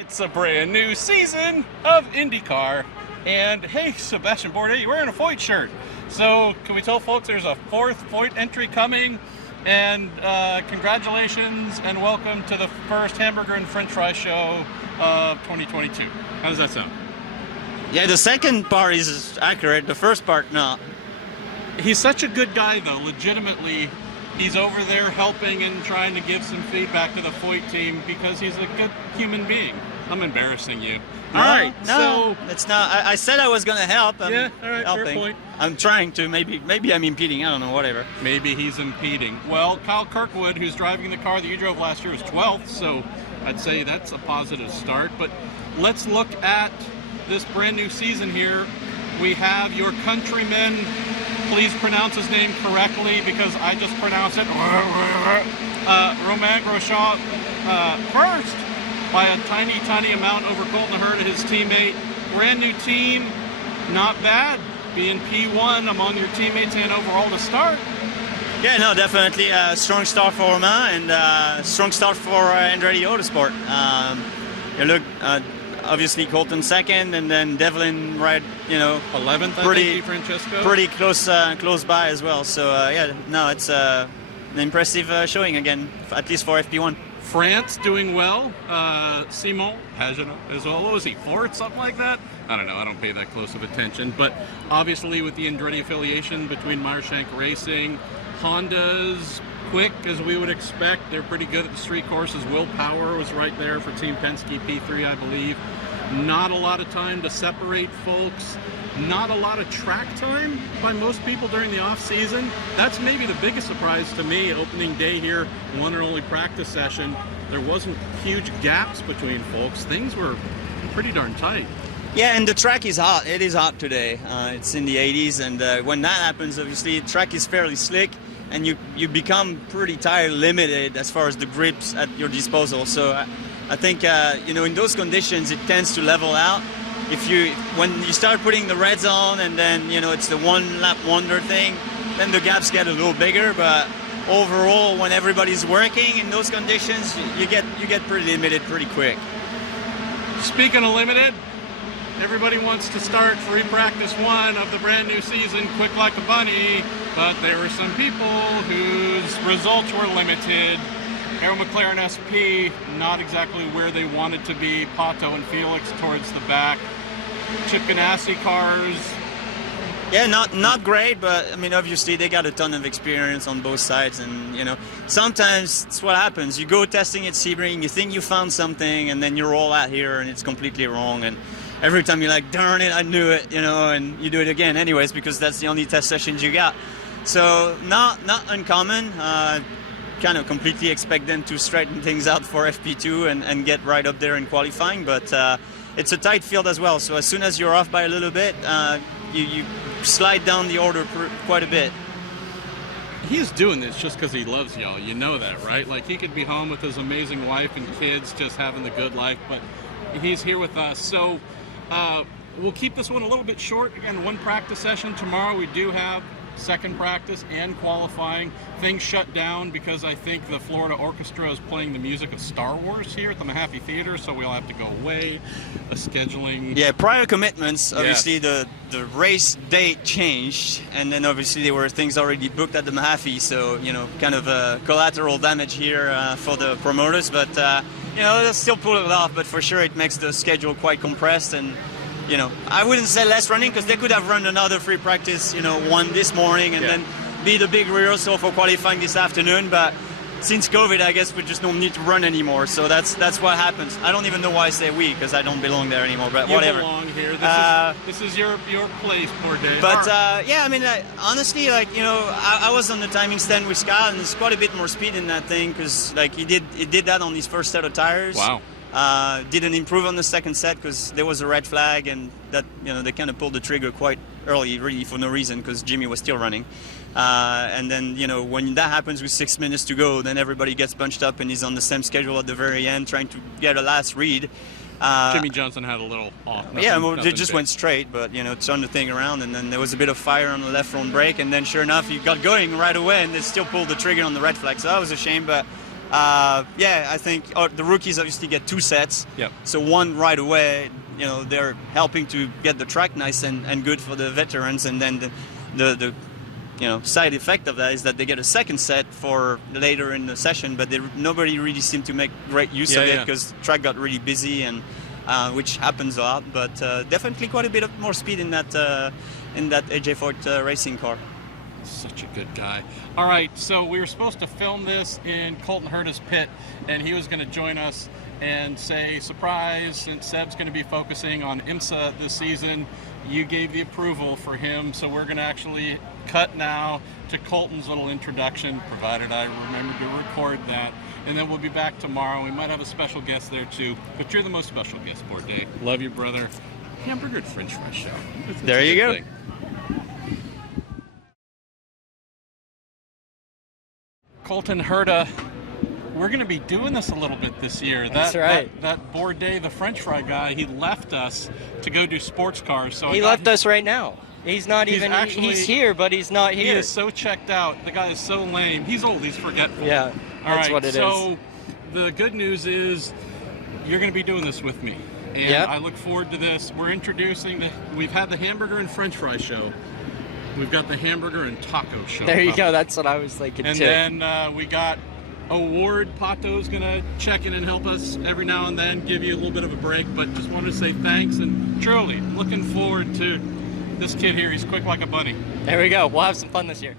It's a brand new season of IndyCar, and hey, Sebastien Bourdais, you're wearing a Foyt shirt. So can we tell folks there's a fourth Foyt entry coming? And congratulations and welcome to the first Hamburger and French Fry show of 2022. How does that sound? Yeah, the second part is accurate, the first part not. He's such a good guy though, legitimately. He's over there helping and trying to give some feedback to the Foyt team because he's a good human being. I'm embarrassing you. No, All right, no, it's not. I said I was going to help. I'm yeah, all right, helping. fair point. I'm trying to. Maybe I'm impeding. I don't know, whatever. Maybe he's impeding. Well, Kyle Kirkwood, who's driving the car that you drove last year, was 12th, so I'd say that's a positive start. But let's look at this brand new season here. We have your countryman. Please pronounce his name correctly because I just pronounced it. Romain Grosjean first by a tiny amount over Colton Herta, his teammate. Brand new team, not bad. Being P1 among your teammates and overall to start. Yeah, no, definitely a strong start for Romain and strong start for Andretti Autosport. You look. Obviously Colton second, and then Devlin right, 11th, pretty, Francesco. Pretty close by as well. So yeah, no, it's an impressive showing again, at least for FP1. France doing well. Simon Pagenaud as well. What was he, fourth, something like that? I don't know. I don't pay that close of attention. But obviously with the Andretti affiliation between Meyershank Racing, Honda's quick as we would expect. They're pretty good at the street courses. Will Power was right there for Team Penske, P3, I believe. Not a lot of time to separate folks. Not a lot of track time by most people during the off season. That's maybe the biggest surprise to me. Opening day here, one and only practice session. There wasn't huge gaps between folks. Things were pretty darn tight. Yeah, and the track is hot. It is hot today. It's in the 80s, and when that happens, obviously, the track is fairly slick, and you become pretty tire limited as far as the grips at your disposal. So I think in those conditions it tends to level out. When you start putting the reds on and then it's the one lap wonder thing, then the gaps get a little bigger. But overall, when everybody's working in those conditions, you get pretty limited pretty quick. Speaking of limited, everybody wants to start free practice one of the brand new season quick like a bunny, but there were some people whose results were limited. Arrow McLaren SP, not exactly where they wanted to be. Pato and Felix towards the back. Chip Ganassi cars. Yeah, not great, but I mean, obviously they got a ton of experience on both sides, and sometimes it's what happens. You go testing at Sebring, you think you found something, and then you're all out here, and it's completely wrong. And every time you're like, darn it, I knew it, and you do it again anyways because that's the only test sessions you got. So not uncommon. Kind of completely expect them to straighten things out for FP2 and get right up there in qualifying, but it's a tight field as well. So as soon as you're off by a little bit, you slide down the order quite a bit. He's doing this just because he loves y'all. You know that, right? Like, he could be home with his amazing wife and kids just having the good life, but he's here with us. So we'll keep this one a little bit short. Again, one practice session. Tomorrow we do have second practice and qualifying. Things shut down because I think the Florida Orchestra is playing the music of Star Wars here at the Mahaffey Theater, so we'll have to go away. The scheduling. Yeah, prior commitments. Obviously, the race date changed, and then obviously there were things already booked at the Mahaffey, so kind of a collateral damage here for the promoters. But they'll still pull it off. But for sure, it makes the schedule quite compressed and. I wouldn't say less running because they could have run another free practice, one this morning and then be the big rehearsal for qualifying this afternoon. But since COVID, I guess we just don't need to run anymore. So that's what happens. I don't even know why I say we because I don't belong there anymore. But whatever. You belong here. This is your place, Bourdais. But yeah, I mean, honestly, I was on the timing stand with Scott, and there's quite a bit more speed in that thing because he did that on his first set of tires. Wow. Didn't improve on the second set because there was a red flag, and that they kind of pulled the trigger quite early, really for no reason because Jimmy was still running. And then when that happens with 6 minutes to go, then everybody gets bunched up and is on the same schedule at the very end, trying to get a last read. Jimmy Johnson had a little off. They just went straight, but turned the thing around, and then there was a bit of fire on the left front brake, and then sure enough, he got going right away, and they still pulled the trigger on the red flag. So that was a shame, but I think the rookies obviously get 2 sets. Yep. So one right away, they're helping to get the track nice and good for the veterans, and then the side effect of that is that they get a second set for later in the session, but nobody really seemed to make great use of it because the track got really busy, and which happens a lot. But definitely quite a bit of more speed in that AJ Foyt racing car. Such a good guy. All right, so we were supposed to film this in Colton Herta's pit, and he was going to join us and say, surprise, since Seb's going to be focusing on IMSA this season, you gave the approval for him, so we're going to actually cut now to Colton's little introduction, provided I remember to record that, and then we'll be back tomorrow. We might have a special guest there too, but you're the most special guest, Bourdais. Love you, brother. Hamburger French Fry show. There you go. Thing. Colton Herta, we're going to be doing this a little bit this year. That's right. That Bourdais, the French fry guy, he left us to go do sports cars. So he left us right now. He's here, but he's not here. He is so checked out. The guy is so lame. He's old. He's forgetful. Yeah, that's what it is. So the good news is you're going to be doing this with me. And I look forward to this. We're introducing we've had the Hamburger and French Fry show. We've got the Hamburger and Taco show. There you go. That's what I was thinking too. And then we got Award. Pato's going to check in and help us every now and then, give you a little bit of a break. But just wanted to say thanks, and truly looking forward to this kid here. He's quick like a bunny. There we go. We'll have some fun this year.